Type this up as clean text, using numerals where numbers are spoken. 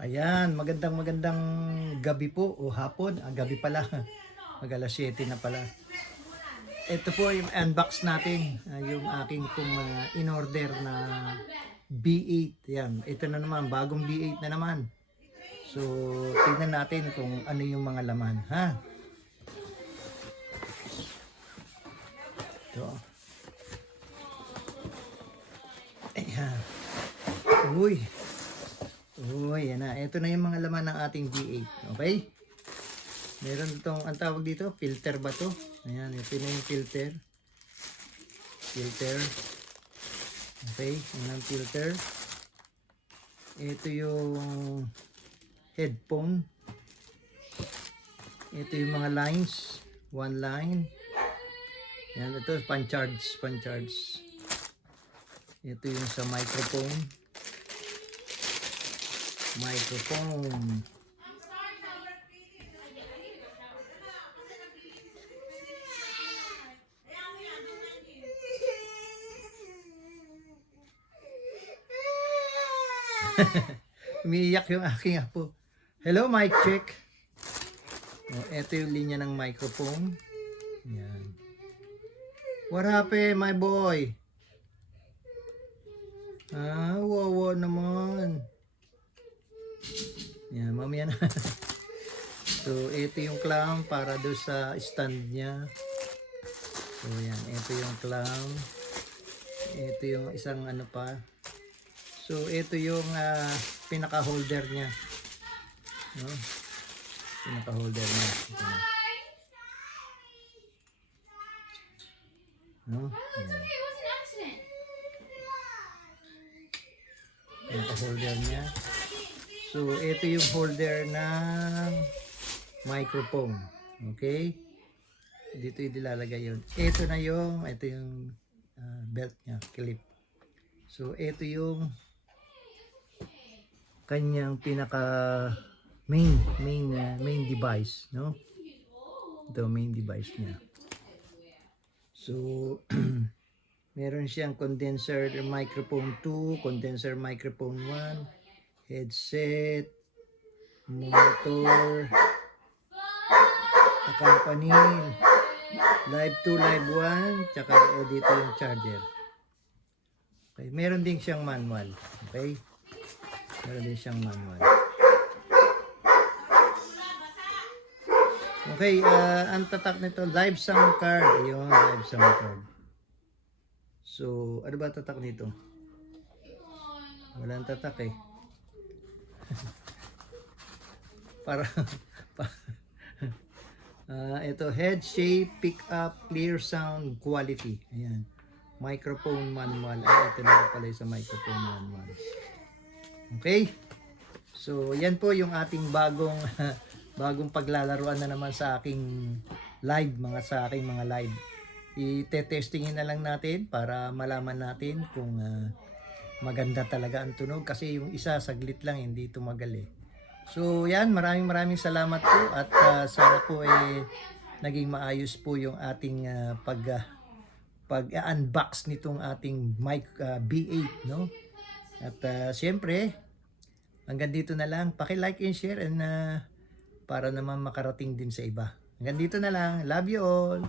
Ayan, magandang gabi po o hapon. Gabi pala. Mag alas 7 na pala. Ito po yung unbox natin. Yung aking pong in-order na B8. Yan, ito na naman. Bagong B8 na naman. So, tingnan natin kung ano yung mga laman. Ha? Ito. Ayan. Uy. Uy, yan na. Ito na yung mga laman ng ating V8. Okay? Meron itong, ang tawag dito, filter ba to? Ayan, ito na yung filter. Filter. Okay, yan ang filter. Ito yung headphone. Ito yung mga lines. One line. Yan, ito, pan-charge. Ito yung sa microphone. Umiiyak yung aking apo. Hello, mic check. Ito yung linya ng microphone. Yan. What happened, my boy? Wawa naman. Yan, mamaya na. So, ito yung clamp para do sa stand niya. So, yan. Ito yung clamp. Ito yung isang ano pa. So, ito yung pinaka-holder niya. No? Pinaka-holder niya. Ito na. No? Yan. Pinaka-holder niya. So, ito yung holder ng microphone. Okay? Dito yung dilalagay yun. Ito yung belt niya, clip. So, ito yung kanyang pinaka main device, no? Ito main device niya. So, meron siyang condenser microphone 2, condenser microphone 1, headset, motor, accompany, live 2, live 1, tsaka dito yung charger. Okay, meron din siyang manual. Okay? Meron din siyang manual. Okay, ang tatak nito, live sound card. Ayun, live sound card. So, ano ba tatak nito? Walang tatak eh. Para ito, head shape, pick up, clear sound, quality. Ayan. Microphone manual. Ito na pala sa microphone manual. Okay? So, yan po yung ating bagong paglalaruan na naman sa aking live, sa aking mga live. I-testingin na lang natin para malaman natin kung maganda talaga ang tunog kasi yung isa saglit lang hindi tumagal eh. So yan, maraming salamat po at sana po naging maayos po yung ating pag-unbox nitong ating mic B8, no? At siyempre, hanggang dito na lang. Paki-like and share and para naman makarating din sa iba. Hanggang dito na lang. Love you all.